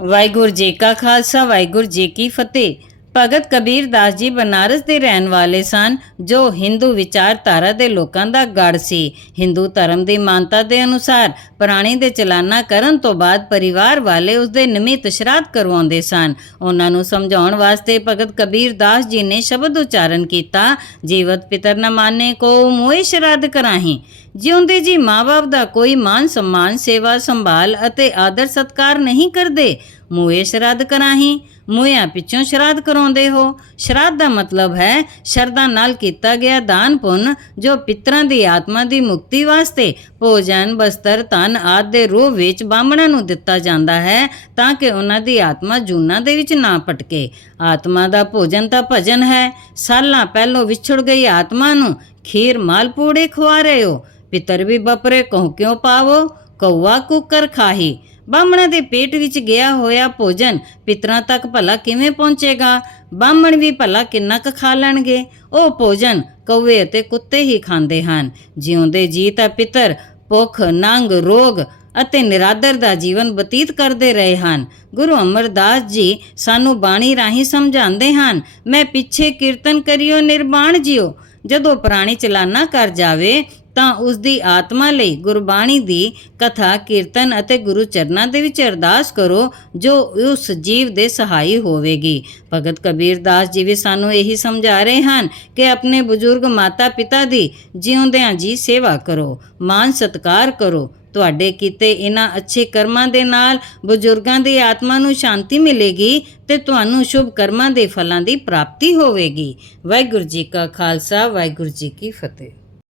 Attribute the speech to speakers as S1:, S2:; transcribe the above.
S1: ਵਾਹਿਗੁਰੂ ਜੀ ਕਾ ਖਾਲਸਾ, ਵਾਹਿਗੁਰੂ ਜੀ ਕੀ ਫਤਿਹ। ਭਗਤ ਕਬੀਰ ਦਾਸ ਜੀ ਬਨਾਰਸ ਦੇ ਰਹਿਣ ਵਾਲੇ ਸਨ, ਜੋ ਹਿੰਦੂ ਵਿਚਾਰਧਾਰਾ ਦੇ ਲੋਕਾਂ ਦਾ ਗੜ ਸੀ। ਹਿੰਦੂ ਧਰਮ ਦੀ ਮਾਨਤਾ ਦੇ ਅਨੁਸਾਰ ਪ੍ਰਾਣੀ ਦੇ ਚਲਾਨਾ ਕਰਨ ਤੋਂ ਬਾਅਦ ਪਰਿਵਾਰ ਵਾਲੇ ਉਸ ਦੇ ਨਿਮਿਤ ਸ਼ਰਾਧ ਕਰਵਾਉਂਦੇ ਸਨ। ਉਹਨਾਂ ਨੂੰ ਸਮਝਾਉਣ ਵਾਸਤੇ ਭਗਤ ਕਬੀਰ ਦਾਸ ਜੀ ਨੇ ਸ਼ਬਦ ਉਚਾਰਨ ਕੀਤਾ, ਜੀਵਤ ਪਿਤਰ ਨ ਮਾਨੇ ਕੋ ਮੋਇ ਸ਼ਰਾਧ ਕਰਾਹੀ। ਜਿਉਂਦੇ ਜੀ ਮਾਂ-ਬਾਪ ਦਾ ਕੋਈ ਮਾਨ ਸਨਮਾਨ, ਸੇਵਾ ਸੰਭਾਲ ਅਤੇ ਆਦਰ ਸਤਕਾਰ ਨਹੀਂ ਕਰਦੇ ਮੂਏ ਸ਼ਰਾਧ ਕਰਾਹੀ, ਮੂਹਿਆਂ ਪਿੱਛੋਂ ਸ਼ਰਾਧ ਕਰਾਉਂਦੇ ਹੋ। ਸ਼ਰਾਧ ਦਾ ਮਤਲਬ ਹੈ, ਸ਼ਰਧਾ ਨਾਲ ਕੀਤਾ ਗਿਆ ਦਾਨ ਪੁੰਨ ਜੋ ਪਿਤਰਾਂ ਦੀ ਆਤਮਾ ਦੀ ਮੁਕਤੀ ਵਾਸਤੇ ਭੋਜਨ, ਬਸਤਰ, ਧਨ ਆਦਿ ਦੇ ਰੂਪ ਵਿੱਚ ਬਾਹਮਣਾਂ ਨੂੰ ਦਿੱਤਾ ਜਾਂਦਾ ਹੈ ਤਾਂ ਕਿ ਉਹਨਾਂ ਦੀ ਆਤਮਾ ਜੂਨਾਂ ਦੇ ਵਿੱਚ ਨਾ ਭਟਕੇ। ਆਤਮਾ ਦਾ ਭੋਜਨ ਤਾਂ ਭਜਨ ਹੈ। ਸਾਲਾਂ ਪਹਿਲੋਂ ਵਿਛੜ ਗਈ ਆਤਮਾ ਨੂੰ ਖੀਰ ਮਾਲਪੂੜੇ ਖਵਾ ਰਹੇ ਹੋ ਪਿਤਰ ਵੀ ਬਪਰੇ ਕਹੋ ਕਿਉਂ ਪਾਵੋ ਕੌਵਾ ਕੁੱਕਰ ਖਾਹੀ ਬਾਹਮਣਾ ਦੇ ਪੇਟ ਵਿੱਚ ਗਿਆ ਹੋਇਆ ਭੋਜਨ ਪਿਤਰਾਂ ਤੱਕ ਭਲਾ ਕਿਵੇਂ ਪਹੁੰਚੇਗਾ ਬਾਹਮਣ ਵੀ ਭਲਾ ਕਿੰਨਾ ਕੁ ਖਾ ਲੈਣਗੇ ਉਹ ਭੋਜਨ ਕੌਵੇ ਅਤੇ ਕੁੱਤੇ ਹੀ ਖਾਂਦੇ ਹਨ ਜਿਉਂਦੇ ਜੀ ਤਾਂ ਪਿਤਰ ਭੁੱਖ ਨੰਗ ਰੋਗ ਅਤੇ ਨਿਰਾਦਰ ਦਾ ਜੀਵਨ ਬਤੀਤ ਕਰਦੇ ਰਹੇ ਹਨ ਗੁਰੂ ਅਮਰਦਾਸ ਜੀ ਸਾਨੂੰ ਬਾਣੀ ਰਾਹੀਂ ਸਮਝਾਉਂਦੇ ਹਨ ਮੈਂ ਪਿੱਛੇ ਕੀਰਤਨ ਕਰਿਓ ਨਿਰਵਾਣ ਜਿਓ ਜਦੋਂ ਪ੍ਰਾਣੀ ਚਲਾਨਾ ਕਰ ਜਾਵੇ, ਤਾਂ ਉਸ ਦੀ ਆਤਮਾ ਲਈ ਗੁਰਬਾਣੀ ਦੀ ਕਥਾ, ਕੀਰਤਨ ਅਤੇ ਗੁਰੂ ਚਰਨਾਂ ਦੇ ਵਿੱਚ ਅਰਦਾਸ ਕਰੋ, ਜੋ ਉਸ ਜੀਵ ਦੇ ਸਹਾਈ ਹੋਵੇਗੀ। ਭਗਤ ਕਬੀਰ ਦਾਸ ਜੀ ਵੀ ਸਾਨੂੰ ਇਹੀ ਸਮਝਾ ਰਹੇ ਹਨ ਕਿ ਆਪਣੇ ਬਜ਼ੁਰਗ ਮਾਤਾ ਪਿਤਾ ਦੀ ਜਿਉਂਦਿਆਂ ਜੀ ਸੇਵਾ ਕਰੋ, ਮਾਨ ਸਤਕਾਰ ਕਰੋ ਤੁਹਾਡੇ ਕੀਤੇ ਇਹਨਾਂ ਅੱਛੇ ਕਰਮਾਂ ਦੇ ਨਾਲ ਬਜ਼ੁਰਗਾਂ ਦੀ ਆਤਮਾ ਨੂੰ ਸ਼ਾਂਤੀ ਮਿਲੇਗੀ ਤੇ ਤੁਹਾਨੂੰ ਸ਼ੁਭ ਕਰਮਾਂ ਦੇ ਫਲਾਂ ਦੀ ਪ੍ਰਾਪਤੀ ਹੋਵੇਗੀ। ਵਾਹਿਗੁਰੂ ਜੀ ਕਾ ਖਾਲਸਾ, ਵਾਹਿਗੁਰੂ ਜੀ ਕੀ ਫਤਿਹ।